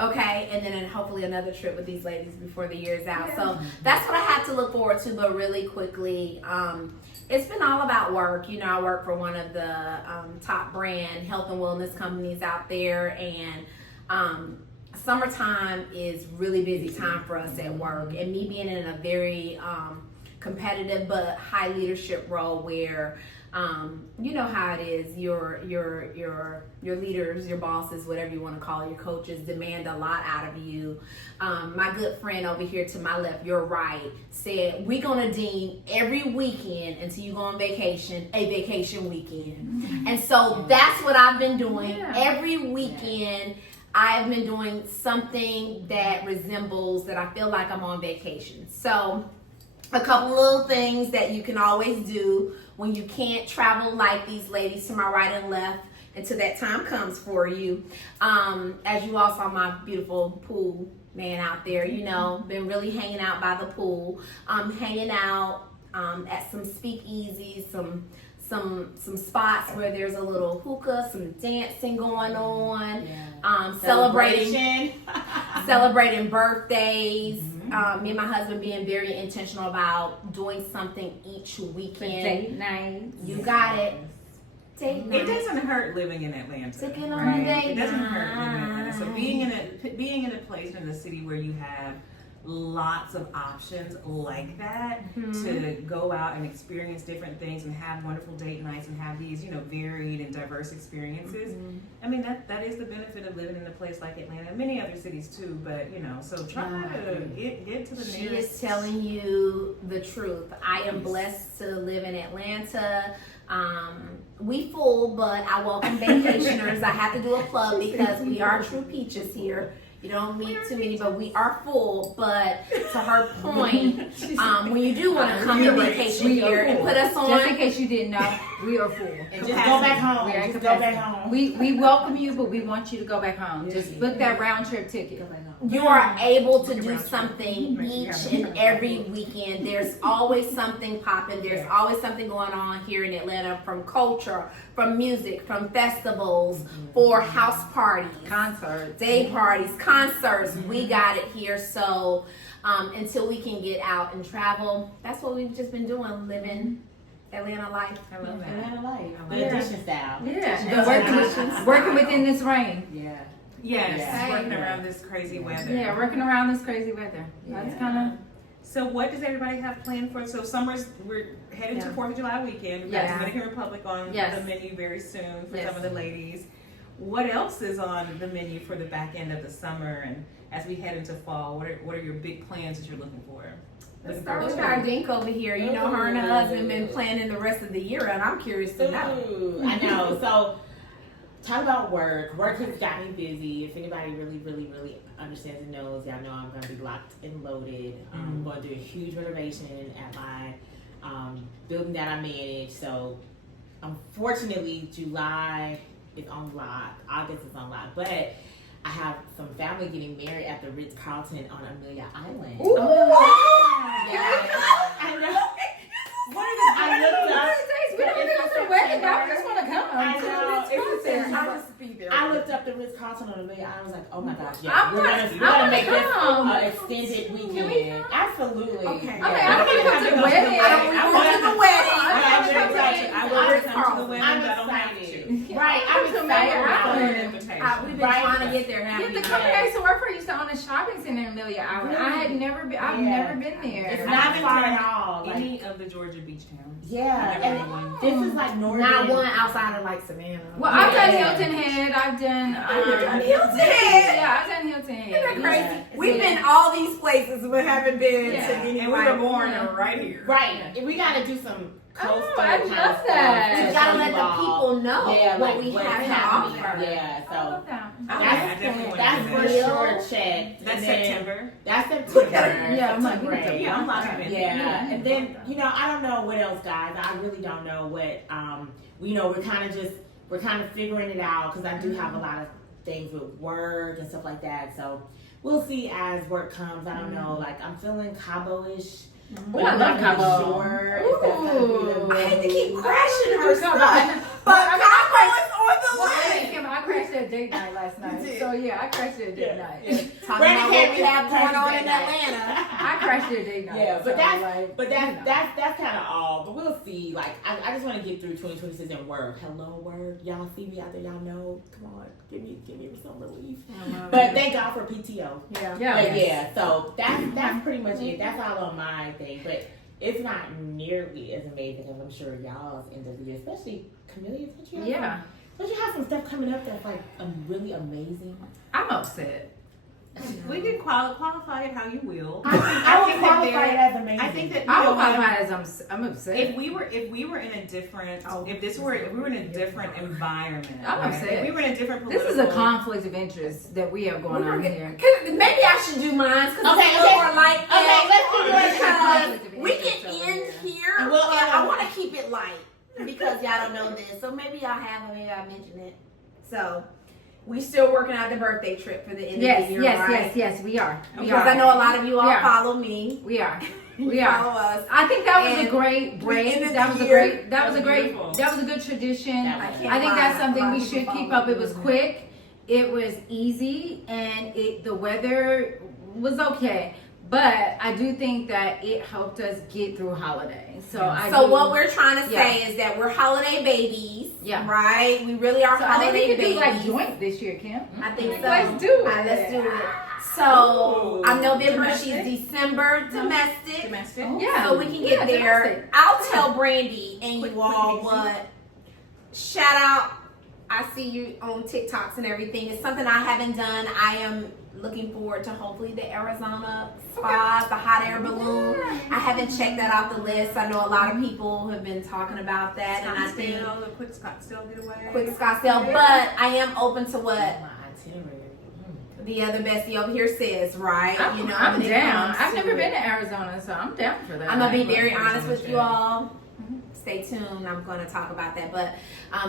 Okay, and then hopefully another trip with these ladies before the year's out. So that's what I have to look forward to. But really quickly, it's been all about work. You know, I work for one of the top brand health and wellness companies out there, and summertime is really busy time for us at work. And me being in a very competitive but high leadership role where you know how it is, your leaders, your bosses, whatever you want to call it, your coaches demand a lot out of you. My good friend over here to my left, your right, said we're gonna deem every weekend until you go on vacation a vacation weekend. And so that's what I've been doing. Every weekend I've been doing something that resembles that I feel like I'm on vacation. So a couple little things that you can always do when you can't travel like these ladies to my right and left until that time comes for you. As you all saw my beautiful pool man out there, you know, been really hanging out by the pool, hanging out at some speakeasies, some spots where there's a little hookah, some dancing going on, celebrating birthdays. Me and my husband being very intentional about doing something each weekend. Date night. You got it. Date night. It doesn't hurt living in Atlanta. Taking on a date It doesn't hurt living in night. Atlanta. So being in a place in the city where you have lots of options like that to go out and experience different things and have wonderful date nights and have these, you know, varied and diverse experiences. I mean, that is the benefit of living in a place like Atlanta and many other cities too, but you know, so try to get to the nearest. She is telling you the truth. I am blessed to live in Atlanta. We full, but I welcome vacationers. I have to do a plug because we are true peaches here. You don't meet too many, but we are full. But to her point, when you do want to come to vacation here and put us on, Just in case you didn't know, we are full. And just go back home. We are Just go capacity. back home. We welcome you, but we want you to go back home. Just book that round trip ticket. Go back home. you are able to do something each and every weekend. There's always something popping. There's always something going on here in Atlanta, from culture, from music, from festivals, for house parties, Concerts. day parties, concerts. We got it here. So until we can get out and travel, that's what we've just been doing, living Atlanta life. I love that. Atlanta life. The Yeah. edition style. Yeah. Working within this rain. Yeah. Yes, Yeah. working Yeah. around this crazy weather. Yeah, working around this crazy weather. That's kind of. So what does everybody have planned for? So we're heading to 4th of July weekend. We've got Yes. Dominican Republic on Yes. the menu very soon for Yes. some of the ladies. What else is on the menu for the back end of the summer, and as we head into fall? What are your big plans that you're looking for? Let's start with our Dink over here. You know, her and her husband been planning the rest of the year, and I'm curious to know. Ooh, I know. So, talk about work. Work has got me busy. If anybody really understands and knows, y'all know I'm going to be locked and loaded. I'm going to do a huge renovation at my building that I manage. So, unfortunately, July is on lock. August is on lock. But I have some family getting married at the Ritz-Carlton on Amelia Island. Ooh. Yes. I know. I looked up. We don't even go to the wedding. I just want to come. I know. I must be there. I looked up the Ritz-Carlton on Amelia. I was like, oh my gosh, I yeah, we're wanna gonna make this come. an extended weekend. Can we come? Absolutely. Okay. Yeah. I don't want to go to the wedding. I don't want to go to the wedding. I'm very excited. I will come to the wedding, I'm but I don't have excited. to. Right, I'm to excited. Amelia about Island. it. We've been Right. trying to get there. Yeah, Haven't the we? company I used to work for used to own a shopping center in Amelia Island. I had never been. I've Yeah. never been there. It's I not haven't far done at all. Like, Any of the Georgia beach towns? yeah, I've never and been one. this is like northern. Not one outside of like Savannah. Well, I've done Yeah. Hilton Head. I've done. Hilton Head. Yeah, I've done Hilton Head. Isn't that crazy? Yeah. We've been all these places, but haven't been Yeah. to And we anywhere. were born right here. Right, we gotta do some coastal I kind love of stuff. that. We to gotta show let you the all. people know Yeah, what like we what's have to happening. offer. Yeah, I so love that. Okay, I definitely want to that's do for that. sure. Check. That's And then- September. That's September. Yeah, I'm like, September. Yeah, I'm locking in. Yeah, and then I don't know what else, guys. I really don't know what. We're kind of figuring it out because I do have a lot of things with work and stuff like that. So we'll see as work comes. I don't know. Like I'm feeling Cabo-ish. Oh, I love Cabo. Sure if that's gonna be the I hate to move. keep crashing her Cabo. stuff, but Cabo is on the Well, list. I crashed at date night last night. So yeah, I crashed at date night. Talking about what we have going on in Atlanta. I crashed at date night. Yeah, but so, that's kind of all. But we'll see. Like I just want to get through 2026 and work. Hello, work. Y'all see me out there. Y'all know. Come on, give me some relief. But thank God for PTO. Yeah. But yeah, so that's pretty much it. That's all on my thing. But it's not nearly as amazing as I'm sure y'all's end of the year, especially Camellia. Don't you have some stuff coming up that's like really amazing? I'm upset. We can qualify it how you will. I would think that qualify it as amazing. I think that you I know would what? qualify as I'm upset. If we were in a different, if we were in a different environment, I'm upset. If we were in a different This political, is a conflict of interest that we have going on here. Maybe I should do mine because Okay, it's a little more light. Okay, let's do yours. Because we can end here, And but we'll I want to keep it light because y'all don't know this. So maybe y'all have, maybe I mention it. So we still working out the birthday trip for the end of the year, right? Yes, we are. Because I know a lot of you all Yeah. follow me. We are. Follow us. I think that was And a great break. ended That the was a year. great. That was a great. Beautiful. That was a good tradition. I can't I think lie. that's something A lot we of should people keep follow up. It was me. quick. It was easy, and the weather was okay. But I do think that it helped us get through holidays. So what we're trying to say is that we're holiday babies. Yeah. Right? We really are So I think holiday we could babies. do like joint this year, Kim. I think so. Let's do it. Let's do it. So I'm November, Domestic? she's December, domestic. domestic. Yeah. So we can get there. domestic. I'll tell Brandy and you all easy. what. Shout out. I see you on TikToks and everything. It's something I haven't done. I am looking forward to hopefully the Arizona spas, the hot air balloon. I haven't checked that off the list. I know a lot of people have been talking about that, and I think Scottsdale, the quick Scottsdale getaway. quick Scottsdale. But I am open to what My itinerary. the other bestie over here says, right? I'm when it down. comes I've never to been it. to Arizona, so I'm down for that. I'm gonna be very honest with you all. Stay tuned. I'm gonna talk about that. But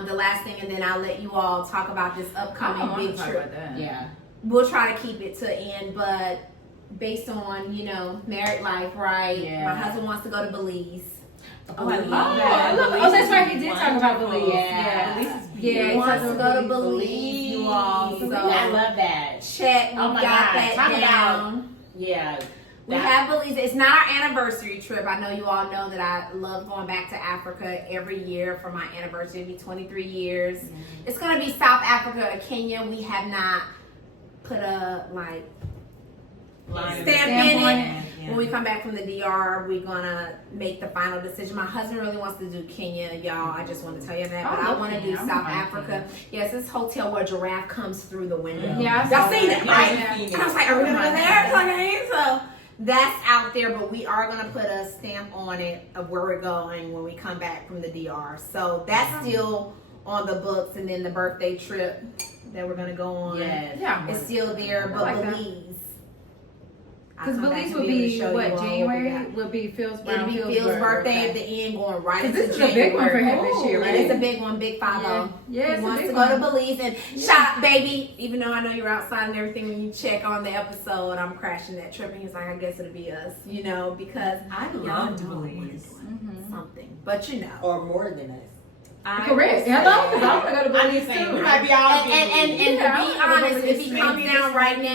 the last thing, and then I'll let you all talk about this I upcoming don't want big to talk trip. about that. Yeah. we'll try to keep it to the end, but based on, you know, married life, right? Yeah. My husband wants to go to Belize. Oh, I love Oh, that. that's right. He did talk about Belize. Yeah. Belize is Yeah, he wants to go to Belize, you all. So I love that. check. We Oh my got God. that Talk down. Yeah. We have Belize. It's not our anniversary trip. I know you all know that I love going back to Africa every year for my anniversary. It'll be 23 years. Mm-hmm. It's going to be South Africa or Kenya. We have not put a stamp in it. When we come back from the DR, we're going to make the final decision. My husband really wants to do Kenya, y'all. I just want to tell you that. But I want to do South Africa. Yes, this hotel where a giraffe comes through the window. Yeah, y'all seen it, right? And I was like, are we going to go there? So that's out there, but we are going to put a stamp on it of where we're going when we come back from the DR. So that's still on the books. And then the birthday trip that we're going to go on. Yeah. It's still there, but like Belize. Because Belize would be what, January? Would be Phil's birthday at the end, going right into this is January. a big one for him this year, right? It's a big one, big 5-0. Yeah, he wants to go to Belize and shop, baby. Even though I know you're outside and everything, when you check on the episode, I'm crashing that trip, and he's like, I guess it'll be us, you know, because I love Belize. Something, but you know, Or more than us. Correct. Hello, because I want to go to Belize too. We might be all and to be honest, if he comes down right Maybe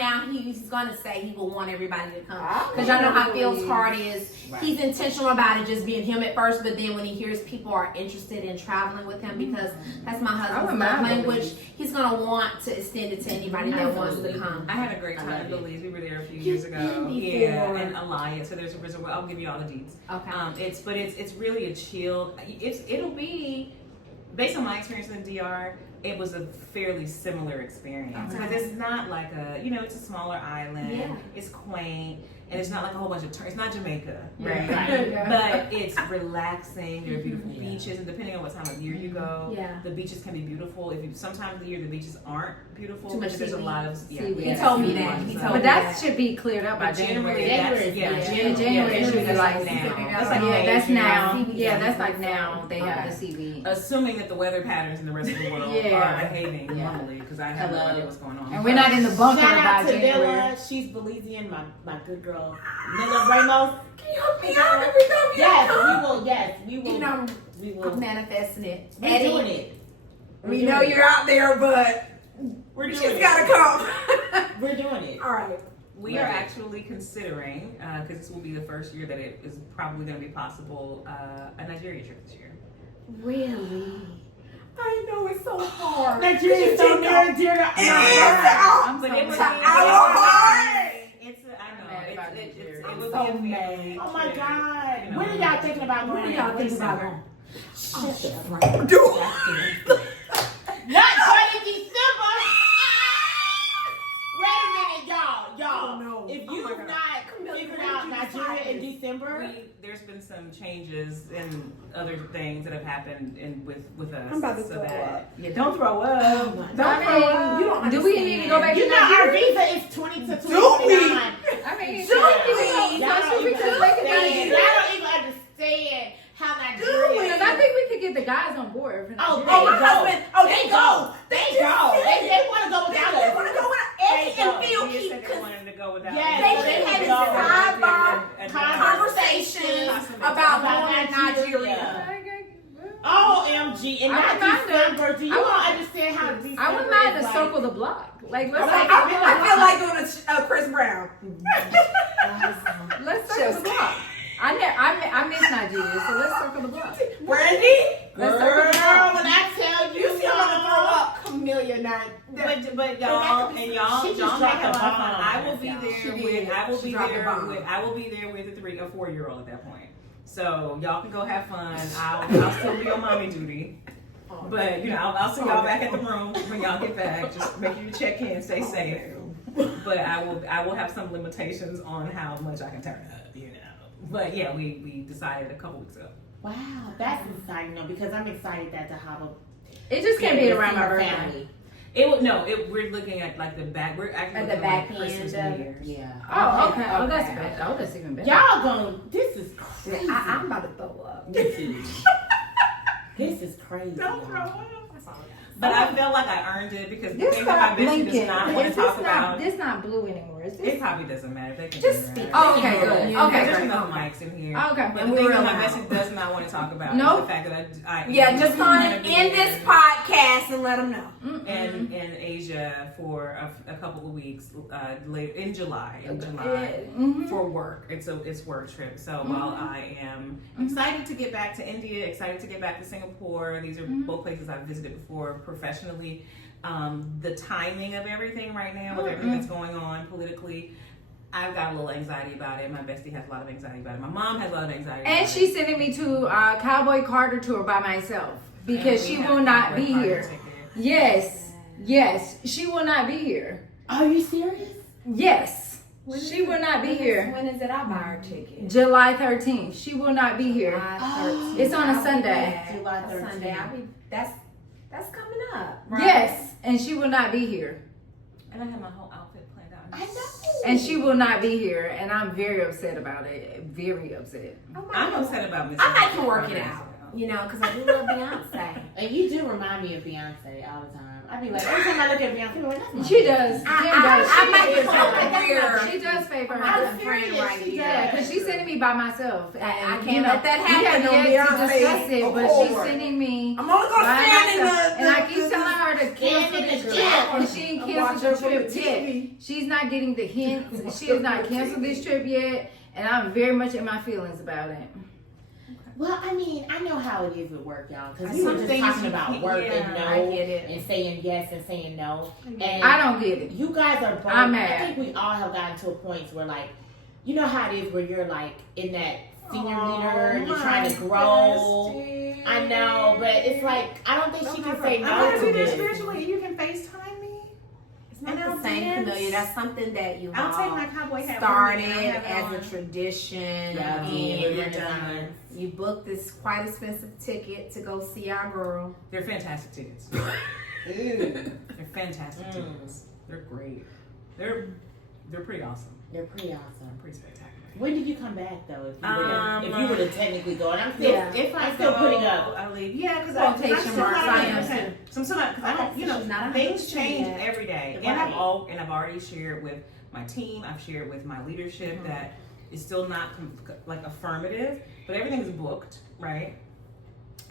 now, he's gonna say he will want everybody to come. Because y'all know how Phil's heart is. Right. He's intentional about it just being him at first, but then when he hears people are interested in traveling with him, because that's my husband's love language, he's gonna want to extend it to anybody that wants to come. I had a great time in Belize. We were there a few years ago. before. And Alaya. So there's a resort. I'll give you all the deets. Okay. It's really a chilled. It'll be based on my experience in the DR. It was a fairly similar experience because it's not like it's a smaller island. Yeah. It's quaint. And it's not like a whole bunch of it's not Jamaica, Right. But it's relaxing. There are beautiful beaches, and depending on what time of year you go, the beaches can be beautiful. Sometimes of the year the beaches aren't beautiful Too much because there's a lot of seaweed. He told me that. But that should be cleared up by January. January is usually like now. That's now. Yeah, that's like now they have the seaweed. Assuming that the weather patterns in the rest of the world are behaving normally, because I have no idea what's going on. And we're not in the bunker Shout by out to January. Villa. She's Belizean, my good girl. Nilla Ramos. Can you hook me out every time We will. You know, We I'm will. manifesting it. We're doing it. We know you're out there, but We're doing she's it. gotta come. We're doing it. All right. We are actually considering, because this will be the first year that it is probably going to be possible, a Nigeria trip this year. Really? I know it's so hard. Nigeria's so near and dear to It is. But it would be Our heart. It would be a family. Oh my trip, God. you know. When are y'all thinking about What going? are y'all thinking about December. going? Not 20 December. Wait a minute, y'all. no. If you have not figured out Nigeria in December, There's been some changes in other things that have happened with us. I'm about to so throw that, up. Yeah, don't throw up. Don't throw up. You don't Do we need to go back to you know our Nigeria? visa is 20 to 29. I mean, Do we? Y'all don't even could make it understand. Nigeria. Y'all don't even understand how Nigeria Because I think we could get the guys on board for Oh, Nigeria. my husband. Oh, they go. They want to go without They us. want to go with Eddie and Phil He keep said they wanted to go without Yes, They us. keep having go. sidebar conversations about going to Nigeria. OMG, and I not wouldn't mind December. Do you I all wouldn't- understand how December I wouldn't mind is to like? circle the block. Like, let's I feel like doing a Chris Brown. let's circle the block. I miss Nigeria, so let's circle the block. Brandy? Girl, when I tell you, You see, I'm gonna throw up Camellia night. But y'all She y'all just make a lot of dropped a fun. bomb. I will be She there did. with I will She be dropped a there bomb. with I will be there with a 4-year-old at that point. So y'all can go have fun. I'll still be on mommy duty. But I'll see y'all back at the room when y'all get back. Just make sure you check in, stay safe. But I will have some limitations on how much I can turn up, But yeah, we decided a couple weeks ago. wow, that's exciting though, because I'm excited that to have a It just can't be around my birthday. family. We're looking at like the back. We're actually At the looking back at Christmas, end of- New Year's. Yeah. Oh, okay. Oh, that's better. Oh, that's even better. Y'all gonna, this is crazy. I'm about to throw up. This is crazy. Don't throw up. That's all I got. But I felt like I earned it because the This thing that stop my bestie does blinking. not want to talk about. This not blue anymore. Is It this? probably doesn't matter. They can Just do speak. that. Oh, okay, good. Yeah, Okay, there's great. enough mics in here. Okay. But And the we're thing real that my loud. bestie does not want to talk about Nope. is the fact that I Yeah, just go on and be end this podcast and let them know. in Asia for a couple of weeks late in July. For work. It's work trip. So while I am excited to get back to India, excited to get back to Singapore, these are both places I've visited before professionally. The timing of everything right now, with everything that's going on politically, I've got a little anxiety about it. My bestie has a lot of anxiety about it. My mom has a lot of anxiety about And it. she's sending me to Cowboy Carter tour by myself because she will not be here. Yes, she will not be here. Are you serious? Yes, she will not be here. When is it? I'll buy her ticket. July 13th. She will not be here. It's on a Sunday. July 13th. Sunday. That's coming up. Yes, and she will not be here. And I have my whole outfit planned out. I know. And she will not be here, and I'm very upset about it. Very upset. I'm upset about missing I like to out. work it out, you know, because I do love Beyonce. And you do remind me of Beyonce all the time. I be like, every time I look at Beyonce, I'm like, that's my She does. I might She be does. She does favor I'm her. a friend right She here. Yeah, because she's sending me by myself. And, I can't you know, let that we happen have on yet to Beyonce. discuss it, but she's sending me I'm only gonna by stand in myself. the And I keep telling her to cancel Stand in this the trip. gap. And she ain't canceled the trip yet. She's not getting the hints. She has not canceled this trip yet. And I'm very much in my feelings about it. Well, I mean, I know how it is with work, y'all. Because we Some were just things talking you about can't- work yeah, and no, I get it. and saying yes and saying no. And I don't get it. you guys are both. I'm I mad. think we all have gotten to a point where, like, you know how it is where you're like in that senior leader and you're trying to grow. I know, but it's like I don't think she can say no to this. You can FaceTime me. It's not the same, Camellia. That's something that you I'll take all my cowboy hat. started with me and I'll have as it a on. tradition. Yeah, and we're done. you booked this quite expensive ticket to go see our girl. They're fantastic tickets. Ooh. They're fantastic tickets. They're great. They're pretty awesome. They're pretty awesome. Pretty spectacular. When did you come back though? If you were to technically go, and I'm still, Yeah. If I'm still putting up. I'll leave. Yeah, because Quotation I'm still marks, not I 100%. So I'm still not, because I don't, you know, She's not things 100% change yet. every day. Right. And I've already shared with my team, I've shared with my leadership that it's still not like affirmative, but everything's booked, right?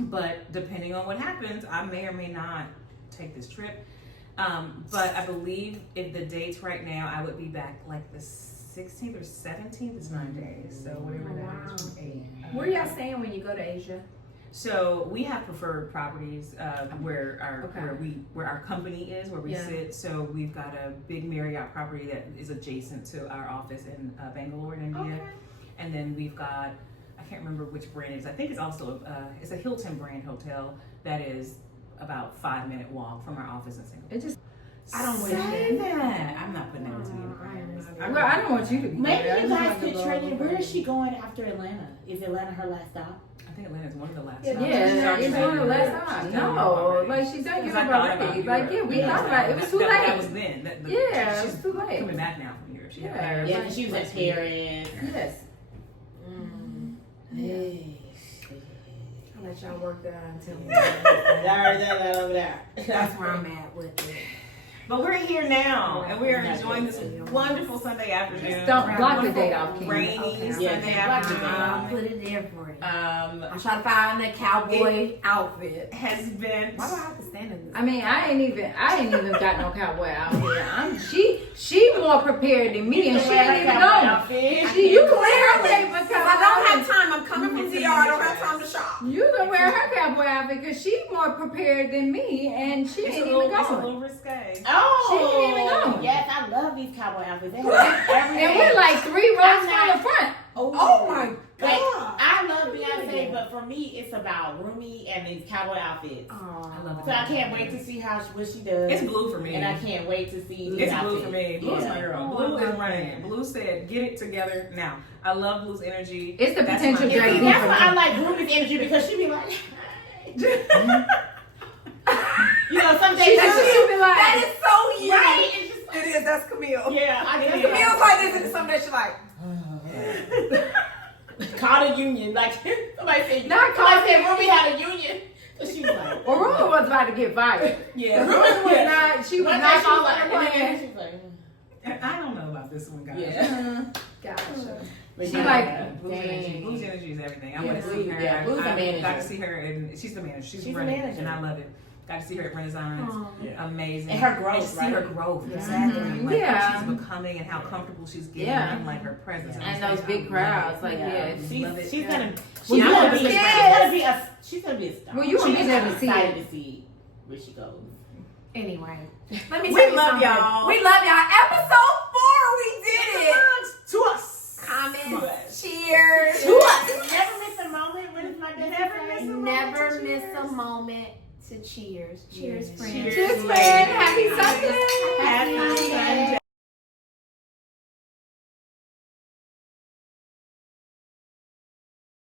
But depending on what happens, I may or may not take this trip. But I believe if the dates right now, I would be back like the 16th or 17th is 9 days. So whatever that is from 8. Where y'all staying when you go to Asia? So we have preferred properties where our company is, where we Yeah. sit. So we've got a big Marriott property that is adjacent to our office in Bangalore, in India. Okay. And then we've got, I can't remember which brand it is. I think it's also it's a Hilton brand hotel that is about 5-minute walk from our office in Singapore. It just. I don't wish Say it. that. I'm not putting that into you. Well, I don't want you to be. Maybe there. I you just guys want to could go trade in. over Where there. is she going after Atlanta? Is Atlanta her last stop? I think Atlanta's one of the last. Yeah, stops. Yeah, She's it's done one of the Europe. last times. She's done No, Europe like she's done Because Europe I thought already. about Like, Europe. yeah, we thought about it. It was too That was late. then. Yeah, it she's was too late. coming back now from Europe. She had Yeah. Paris. Yeah, 'cause she was at Paris. Yes. Hey. I'll let y'all work that out until That over there. that's where I'm at with it. But we're here now, and we are enjoying this wonderful Sunday afternoon. Don't block the date off, King. Rainy Okay. Sunday Yeah, block the date I'll afternoon. put it there for you. Um, I'm trying to find a cowboy outfit. has been. Why do I have to stand in this? I mean, I ain't even got no cowboy out here. She more prepared than me, and she ain't even know. You can wear her paper Because I don't have time. I'm coming from DR. I don't have time to shop. You can wear her cowboy outfit because she's more prepared than me, and she It's ain't a even little going. risque. Oh, She didn't even know. Yes, I love these cowboy outfits. They have everything. And we're like 3 rows I'm from not- the front. Oh my Like, God. I love Beyonce, but for me, it's about Rumi and these cowboy outfits. I love it. So I can't wait to see what she does. It's blue for me. And I can't wait to see these It's outfits. blue for me. Blue's Yeah. my girl. Blue is running. Blue said, "Get it together now." I love Blue's energy. It's the That's potential my- And see, Jay-Z that's for why I me. like Rumi's energy because she be like, you know, some days She'll be like, That is so you. right. It's just It is. That's Camille. yeah, I Camille's get like this, and some days she's like, called a union. Like somebody said, Not somebody said Rumi had a union. So she was like, Aurora was about to get fired. Yeah. Aurora was not. She was not all on the plan. She's like, I don't know about this one, guys. yeah. Gotcha. But She yeah, like Blue's energy. Blue's energy is everything. I want to see Blue- her. yeah, Blue's the I got manager. to see her, and she's the manager. She's She's the running, manager. and I love it. Got to see her at Renaissance. Yeah. Amazing. And her growth, to see right? her growth. Yeah. Exactly. Like Yeah. how she's becoming and how comfortable she's getting, Yeah. and like her presence. Yeah. And on those stage. big I love crowds, it. like yeah. Love it. She's gonna Well, she's gonna be a star. Well, you want me there to see excited it. to see where she goes. Anyway, let me We tell you love something. y'all. We love y'all. Episode 4, we did it. To us. Comments, cheers. To us. Never miss a moment. What is my Never miss a moment to cheers. Cheers, friends. Cheers, friend. Happy Sunday.